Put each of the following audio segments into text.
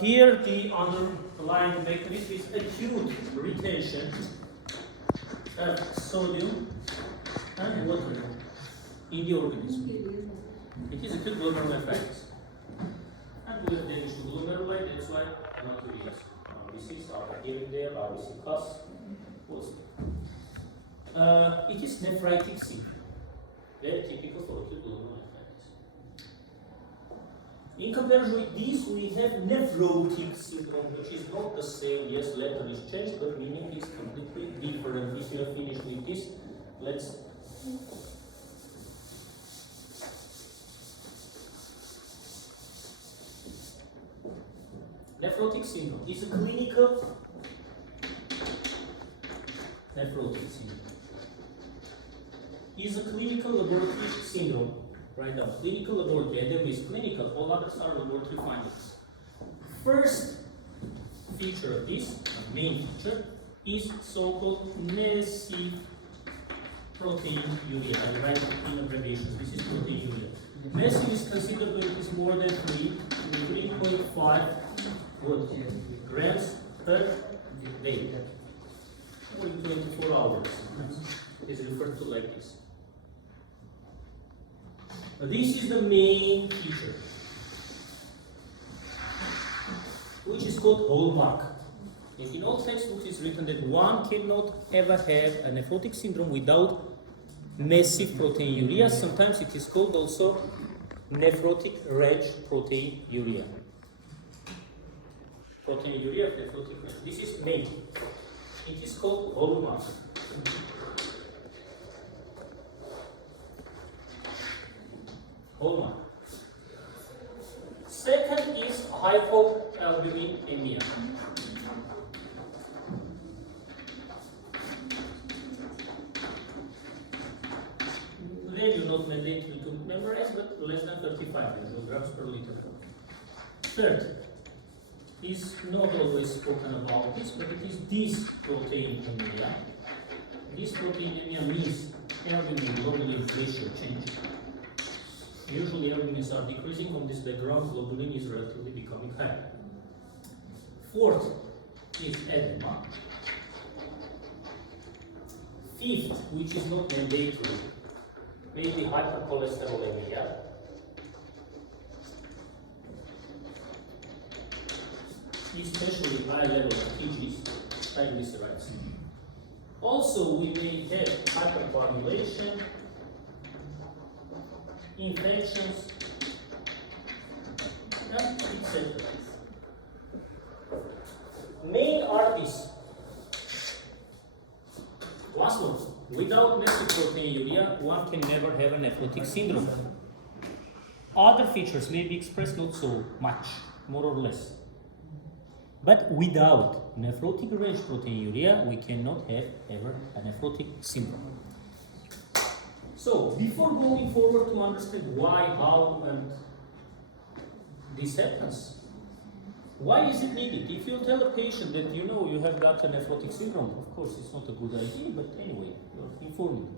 Here the underlying mechanism is acute retention of sodium and water in the organism. It is acute glomerular nephritis. And we have damage to glomeruli, that's why not to use RBCs are here and there, RBC plus. It is nephritic syndrome, very typical for acute glomerular nephritis. In comparison with this, we have nephrotic syndrome, which is not the same. Yes, letter is changed, but meaning is completely different. If you are finished with this, let's. Nephrotic syndrome is a clinical nephrotic syndrome. Is a clinical laboratory syndrome. Right now, clinical laboratory, and is clinical, all others are laboratory findings. First feature of this, main feature, is so-called Nephrotic proteinuria. I write it in abbreviations. This is proteinuria. Massive is considered when it is more than 3.5 grams per day, or in 24 hours. It is referred to like this. This is the main feature, which is called hallmark. And in all textbooks, it's written that one cannot ever have a nephrotic syndrome without massive proteinuria. Sometimes it is called also nephrotic reg proteinuria. Proteinuria of nephrotic reg. This is main. It is called hallmark. Hallmark. Second is hypoalbuminemia. Value not mandatory to memorize, but less than 35 grams per liter. Third is not always spoken about this, but it is dysproteinemia. Dysproteinemia means albumin globulin ratio change. Usually albumins are decreasing. On this background, globulin is relatively becoming higher. Fourth is edema. Fifth, which is not mandatory, maybe hypercholesterolemia. Especially high level of TGs, triglycerides. Also, we may have hypercoagulation, infections, and etc. Main are these. Last one. Without massive proteinuria, one can never have a nephrotic syndrome. Other features may be expressed not so much, more or less. But without nephrotic reg proteinuria, we cannot have ever a nephrotic syndrome. So, before going forward to understand why, how, and this happens, why is it needed? If you tell a patient that you know you have got a nephrotic syndrome, of course it's not a good idea, but anyway, you're informing.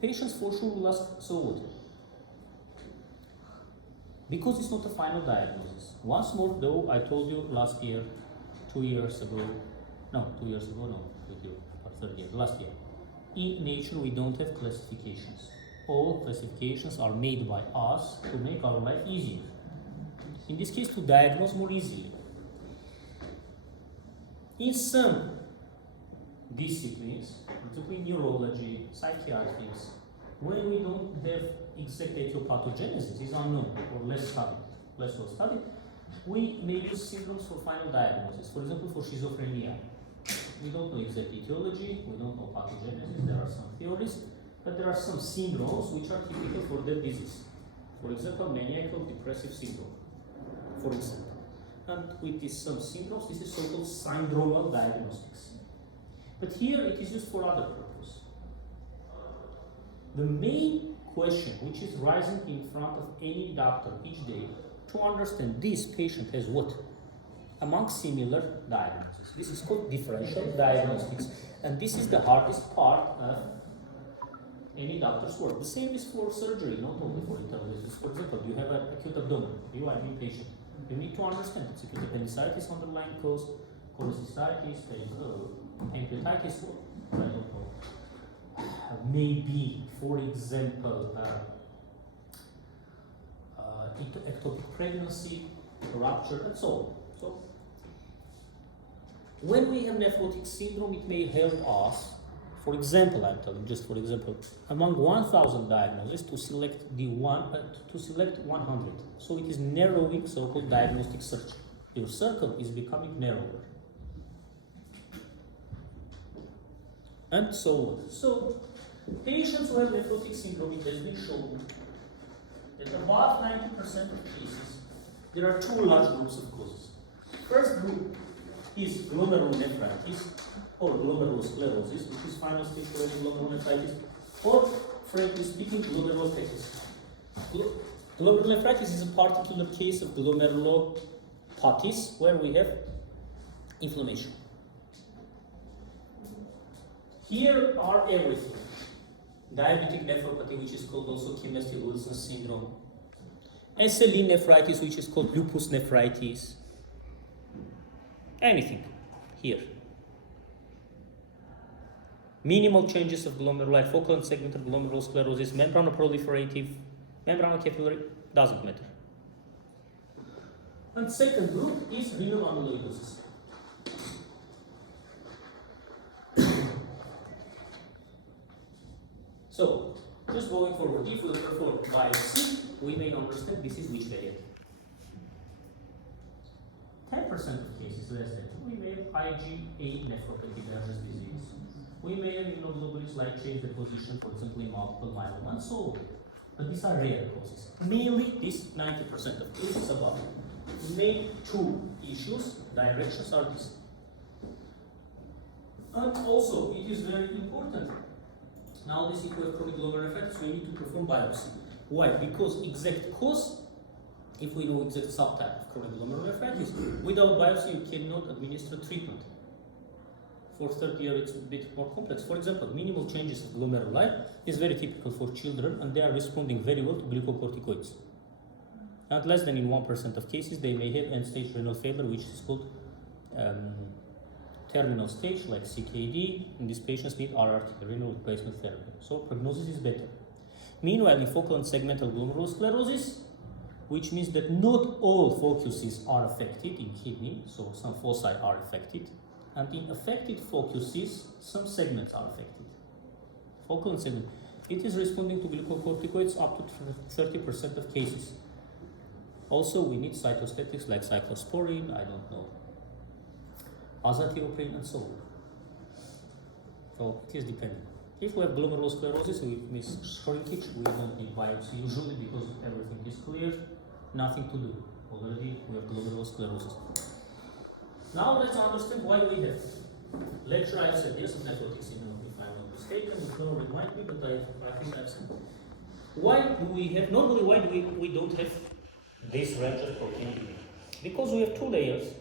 Patients for sure will ask, so what? Because it's not a final diagnosis. Once more though, I told you last year, 2 years ago, no, third year, last year. In nature, we don't have classifications. All classifications are made by us to make our life easier. In this case, to diagnose more easily. In some disciplines, particularly neurology, psychiatrics, when we don't have exact etiopathogenesis, is unknown or less well studied, we may use syndromes for final diagnosis. For example, for schizophrenia. We don't know exact etiology, we don't know pathogenesis, there are some theories, but there are some syndromes which are typical for that disease. For example, maniacal depressive syndrome, for example. And with these some syndromes, this is so-called syndromal diagnostics. But here it is used for other purpose. The main question which is rising in front of any doctor each day to understand this patient has what? Among similar diagnoses. This is called differential diagnostics. And this is the hardest part of any doctor's work. The same is for surgery, not only for internal disease. For example, you have an acute abdomen, you are an inpatient. You need to understand it's because appendicitis underlying cause, cholecystitis, pancreatitis, I don't know. Maybe, for example, ectopic pregnancy, rupture, and so on. So, when we have nephrotic syndrome, it may help us. For example, I'm telling just for example, among 1,000 diagnoses to select 100. So it is narrowing so-called diagnostic search. Your circle is becoming narrower. And so on. So patients who have nephrotic syndrome, it has been shown that about 90% of cases, there are two large groups of causes. First group is glomerulonephritis or glomerulosclerosis, which is final stage glomerulonephritis, or frankly speaking, glomerulonephritis. Glomerulonephritis is a particular case of glomerulopathies where we have inflammation. Here are everything. Diabetic nephropathy, which is called also Kimmel-Wilson syndrome. SLE nephritis, which is called lupus nephritis. Anything here. Minimal changes of glomeruli, focal and segmental glomerulosclerosis, membranoproliferative, membranocapillary, doesn't matter. And second group is renal amyloidosis. So, just going forward, if we perform biopsy, we may understand this is which variant. 10% of cases, less than, we may have IgA nephropathy versus disease. We may have immunoglobulins light chain deposition, for example, in multiple myeloma, and so on. But these are rare causes. Mainly, this 90% of cases about main two issues, directions are these. And also, it is very important. Nowadays, if we have chronic glomerulonephritis, we need to perform biopsy. Why? Because exact cause, if we know exact subtype of chronic glomerulonephritis, without biopsy, you cannot administer treatment. For third year, it's a bit more complex. For example, minimal changes of glomeruli is very typical for children, and they are responding very well to glucocorticoids. And less than in 1% of cases, they may have end-stage renal failure, which is called terminal stage, like CKD, and these patients need RRT, renal replacement therapy. So prognosis is better. Meanwhile, in focal and segmental glomerulosclerosis, which means that not all focuses are affected in kidney, so some foci are affected, and in affected focuses, some segments are affected. Focal and segment. It is responding to glucocorticoids up to 30% of cases. Also, we need cytostatics like cyclosporine, I don't know, azathioprine, and so on. So it is dependent. If we have glomerulosclerosis, we miss shrinkage, we don't need biopsy usually because everything is clear, nothing to do. Already we have glomerulosclerosis. Now let's understand why we have. Lecture I have said yes, and nephrotic syndrome, if I'm not mistaken, you don't remind me, but I think I've said. Why do we have, normally why do we don't have this range of protein? Because we have two layers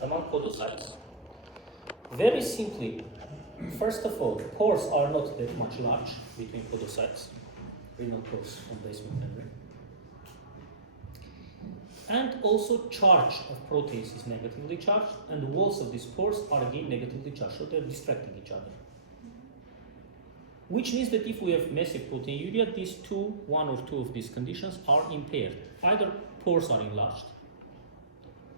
among podocytes. Very simply, first of all, pores are not that much large between podocytes, renal pores on basement membrane. And also charge of proteins is negatively charged, and the walls of these pores are again negatively charged, so they're distracting each other. Which means that if we have massive proteinuria, these one or two of these conditions are impaired. Either pores are enlarged,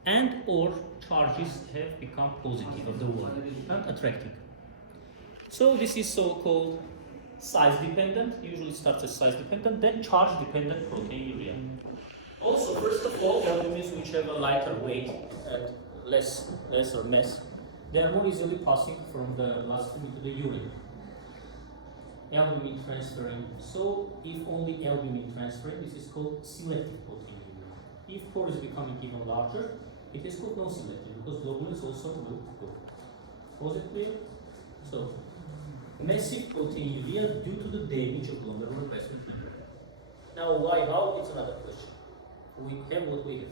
and or charges have become positive of the wall and attracting. So this is so-called size-dependent, usually starts as size-dependent, then charge-dependent proteinuria. Also, first of all, albumins which have a lighter weight and lesser mass, they are more easily passing from the bloodstream into the urine. Albumin transferring. So, if only albumin transferring, this is called selective proteinuria. If pore is becoming even larger, it is called non-selective because globulins also will go. Was it clear? So, massive proteinuria due to the damage of glomerular basement membrane. Now, why, how? It's another question. We have what we have.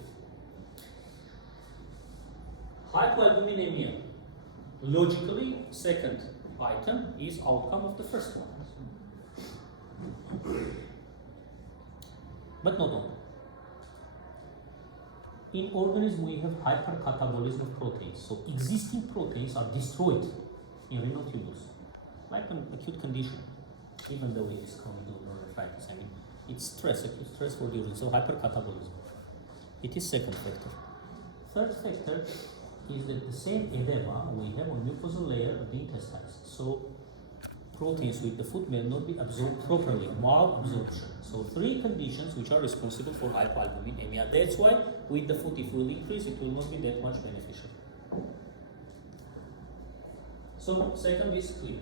Hypoalbuminemia. Logically, second item is outcome of the first one. But not only. In organism, we have hypercatabolism of proteins. So existing proteins are destroyed in renal tubes, like an acute condition, even though it is chronic nephritis. I mean, it's stress, acute stress for the urine. So hypercatabolism. It is second factor. Third factor is that the same edema we have on mucosal layer of the intestines. So proteins with the food may not be absorbed properly, malabsorption. So three conditions which are responsible for hypoalbuminemia. That's why with the food, if we will increase, it will not be that much beneficial. So second is clear.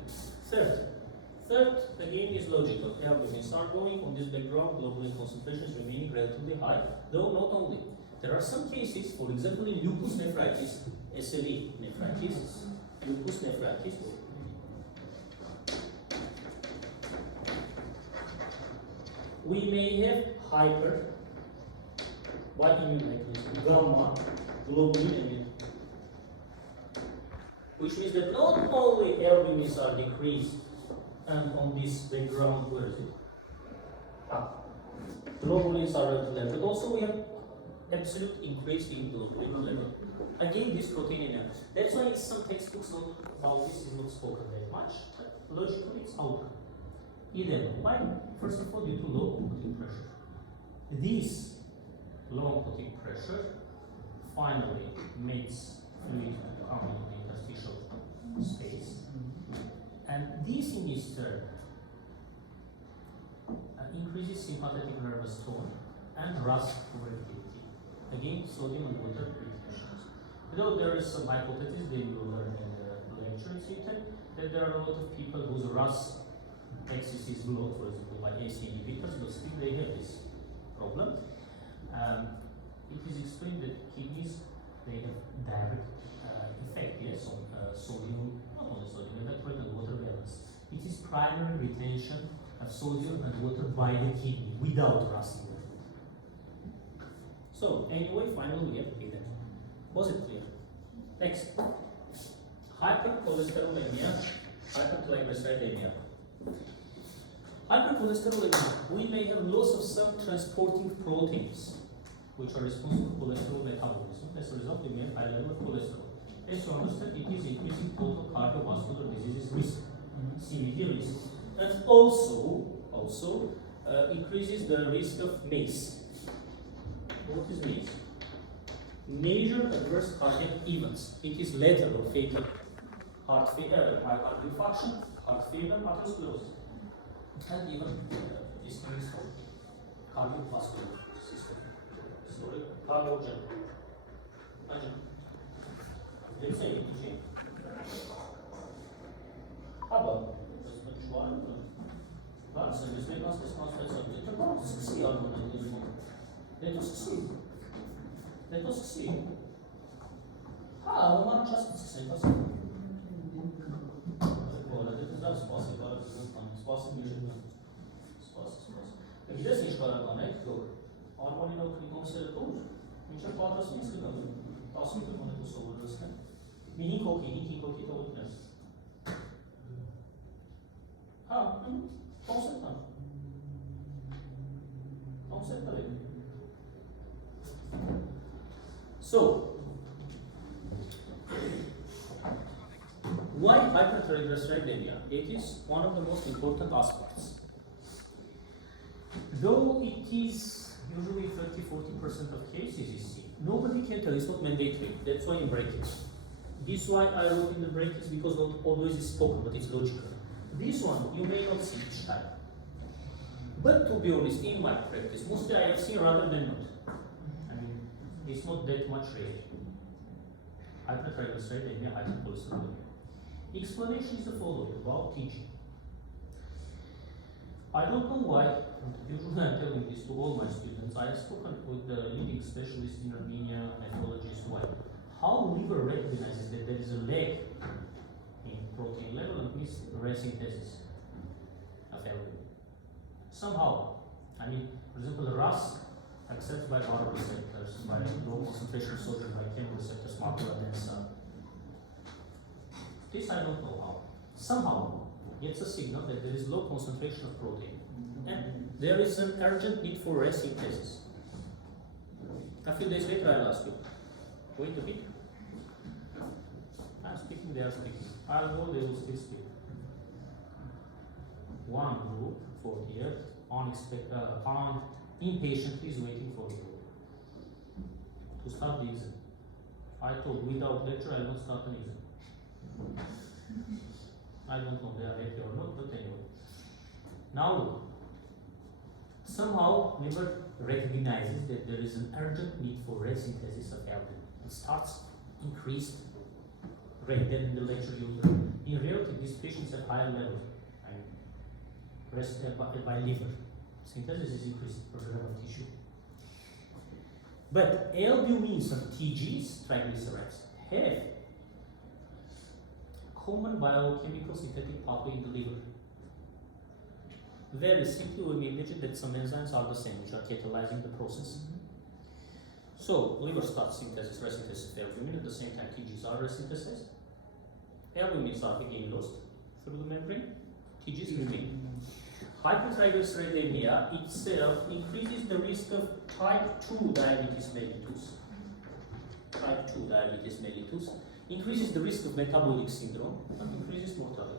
Third again is logical. Albumins are going on this background, globulin concentrations remaining relatively high, though not only. There are some cases, for example, in lupus nephritis, SLE nephritis, lupus nephritis. We may have hyper by immune mechanism, gamma globulin, which means that not only albumins are decreased, and on this background, where is it? Globulins are at level, but also we have absolute increase in globulin level. Again, this protein in that's why in some textbooks about this is not spoken very much, but logically it's outcome. Edema. Why? First of all, due to low oncotic pressure. This low oncotic pressure finally makes fluid come into the interstitial space. And this in its turn increases sympathetic nervous tone and RAS convertibility. Again, sodium and water retentions. Though there is some hypothesis that you will learn in the lecture it's written, that there are a lot of people whose RAS axis is blocked, for example, by AC inhibitors, but still they have this problem. It is explained that kidneys, they have direct effect, yes, on sodium, not only sodium, electrolyte and water balance. It is primary retention of sodium and water by the kidney without RAS in there. So, anyway, finally we have hidden. Was it clear? Next. Hypercholesterolemia, hypertriglyceridemia. Hypercholesterolemia, we may have loss of some transporting proteins which are responsible for cholesterol metabolism. As a result, we may have high level of cholesterol. As you understand, it is increasing total cardiovascular diseases risk, CVD risk, and also increases the risk of MACE. What is MACE? Major adverse cardiac events. It is lethal or fatal. Heart failure, myocardial infarction, heart failure, atherosclerosis, and even this means cardiovascular system. Sorry, cardiogenic. Let's say EG. Aber, das ist nicht schwer. Was? Deswegen hast du das mal besser. Das ist sie auch noch nicht. Let us see. Let us see. Ah, uma chance de se passar. Agora, depois dá espaço, agora não espaço mesmo. Espaço. Aqui desse escola também, que eu olho no que considera tudo. A gente já pode assim, se não. Tá assim que quando eu sou o rosto, né? Mini coquinho, tá outro nessa. Ah, consertando. Consertando. So, why hypertriglyceridemia? It is one of the most important aspects. Though it is usually 30-40% of cases is seen, nobody can tell, it's not mandatory. That's why in brackets. This why I wrote in the brackets because not always is spoken, but it's logical. This one you may not see each time. But to be honest, in my practice, mostly I have seen rather than not. It's not that much rare. Hypertriglyceridemia, hypercholesterolemia. Explanation is the following about teaching. I don't know why, usually I'm telling this to all my students. I have spoken with the leading specialists in Armenia, nephrologists, why. How liver recognizes that there is a lag in protein level and means resynthesis of albumin. Somehow, I mean, for example, the RAS accepted by our receptors, by low concentration sodium, by chemoreceptors, macula densa. This I don't know how. Somehow gets a signal that there is low concentration of protein. And there is an urgent need for resynthesis. A few days later, I'll ask you. Wait a bit. I'm speaking, they are speaking. I'll go, they will still speak. One group, 40th, impatiently is waiting for you to start the exam. I told without lecture, I won't start an exam. I don't know if they are happy or not, but anyway. Now look. Somehow Never recognizes that there is an urgent need for rest synthesis of albumin and starts increased rate than in the lecture you learn. In reality, these patients have higher levels rest by liver. Synthesis is increased production of tissue. But albumins and TGs, triglycerides, have common biochemical synthetic pathway in the liver. Very simply, we may imagine that some enzymes are the same, which are catalyzing the process. So, liver starts synthesis, resynthesis of albumin, at the same time TGs are resynthesized. Albumins are again lost through the membrane, TGs remain. Hypertriglyceridemia itself increases the risk of type 2 diabetes mellitus. Type 2 diabetes mellitus increases the risk of metabolic syndrome and increases mortality.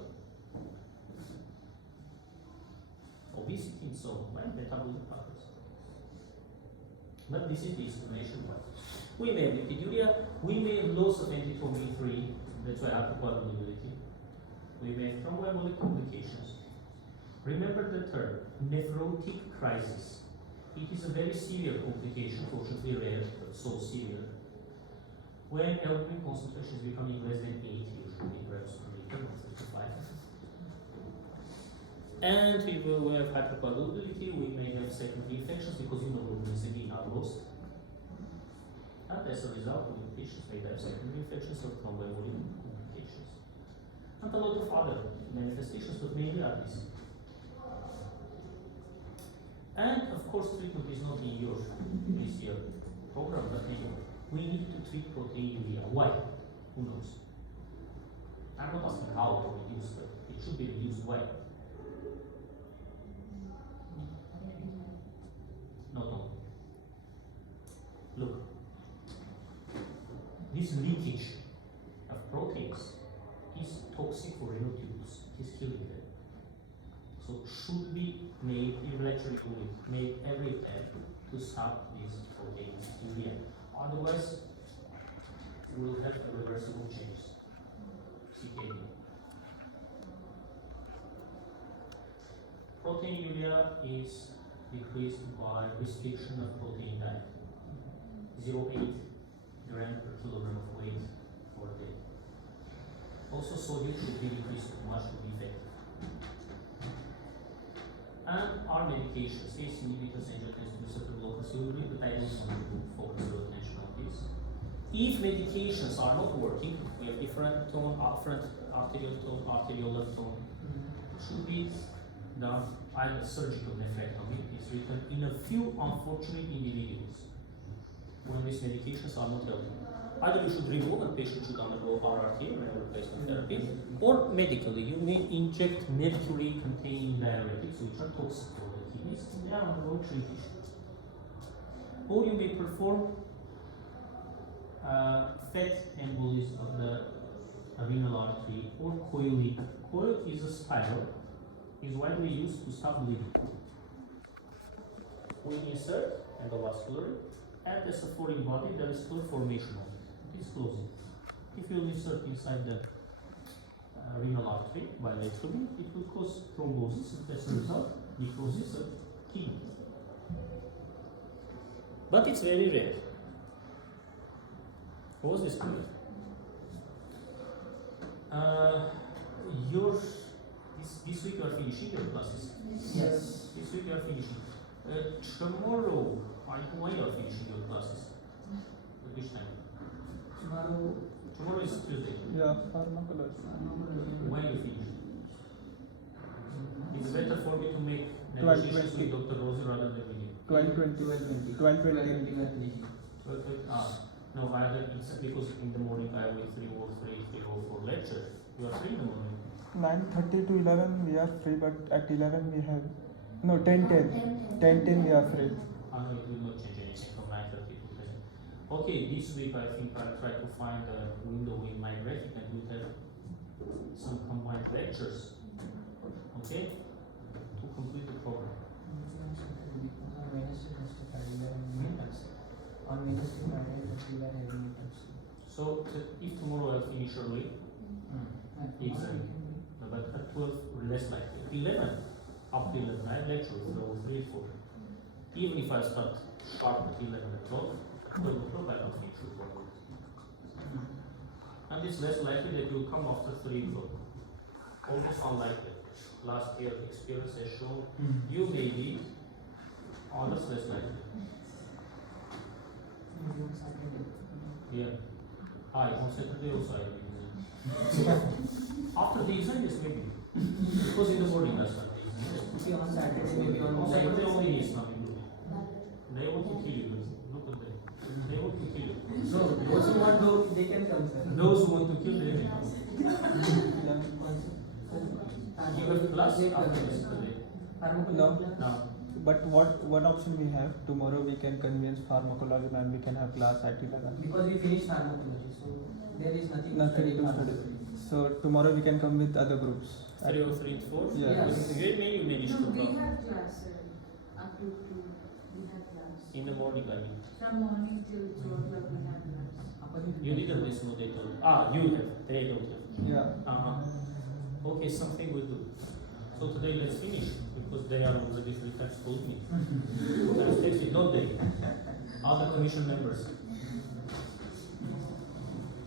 Obesity and so on, and metabolic pathways. But this is the explanation part. We may have lipiduria, we may have loss of antitomin 3, that's why hypercoagulability. We may have thromboembolic complications. Remember the term, nephrotic crisis. It is a very severe complication, fortunately rare, but so severe. When albumin concentration is becoming less than 8 usually, grams per liter, or 55. And we will have hypercoagulability, we may have secondary infections because immunoglobulins again are lost. And as a result, patients may have secondary infections or thromboembolic complications. And a lot of other manifestations, but mainly are these. And of course, treatment is not in your this year program, but anyway, we need to treat proteinuria. Why? Who knows? I'm not asking how to reduce, but it should be reduced. Why? No. Look, this leakage of proteins is toxic for renal tubules. It is killing them. So should be made irregularly, made every effort to stop these proteins urea. Otherwise, we'll have irreversible changes. CKD. Proteinuria is decreased by restriction of protein diet. 0.8 gram per kilogram of weight for a day. Also, sodium should be decreased too much to be effective. And our medications, ACE inhibitors, angiotensins receptor blockers, but I don't want to focus your attention on this. If medications are not working, we have different tone, upfront arterial tone, arteriolar tone, should be done either surgical nephrectomy is written in a few unfortunate individuals when these medications are not helping. Either you should remove and patient should undergo RRT, renal replacement therapy, or medically you may inject mercury containing diuretics which are toxic for the kidneys and they are undergo treatment. Or you may perform fat embolism of the renal artery or coiling. Coil is a spiral, is widely used to stop bleeding. We insert endovascular and as a foreign body there is clear formation of it. It is closing. If you insert inside the renal artery bilaterally, it will cause thrombosis and as a result necrosis of kidney. But it's very rare. Was this clear? This week you are finishing your classes? Yes. This week you are finishing. Tomorrow, when you are finishing your classes? At which time? Tomorrow is Tuesday. Yeah, pharmacology. When you finish? It's better for me to make 12:20. negotiations with Dr. Rosie rather than with you. 12:20. 12:20. No, either it's because in the morning I will 3:04 lecture. You are free in the morning. 9:30 to 11 we are free, but at 11 we have 10:10 we are free. No, it will not change anything from 9:30 to present. Okay, this week I think I'll try to find a window in my graphic and we'll have some combined lectures. Okay? To complete the program. On Wednesday, Friday, we were having it. So if tomorrow I'll finish early, exam. But at 12, less likely. 11, up to 11, I have lecture from 3 4. Even if I start sharp at 11 at 12, 12 o'clock I don't finish the program. And it's less likely that you'll come after 3 o'clock. Almost unlikely. Last year experience has shown you may be almost less likely. Yeah. On Saturday also I will. After the exam, yes, maybe. Because in the morning I start the exam. See, on Saturday, maybe On Saturday only is nothing to do. They want to kill you. Look at them. They want to kill you. So, those who want to, they can come, sir. Those who want to kill, they will come. You have class after yesterday. No. Now, But what option we have? Tomorrow we can convince pharmacology and we can have class at 11. Because we finished pharmacology, so there is nothing Nothing to study. So tomorrow we can come with other groups. 3 or 3 to 4? Yeah. You managed to No, we come. have class up to 2. We have class. In the morning, I mean. From morning till 2 o'clock we have class. You didn't listen what they told you. You have. They don't have. Yeah. Okay, something we do. So today let's finish because they are already 3 times told me. That's it, not they. Other commission members.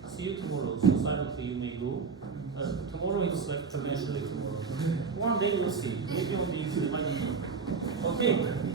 See you tomorrow. So silently you may go. Tomorrow is like traditionally tomorrow. One day we'll see. Maybe on the exam. Okay.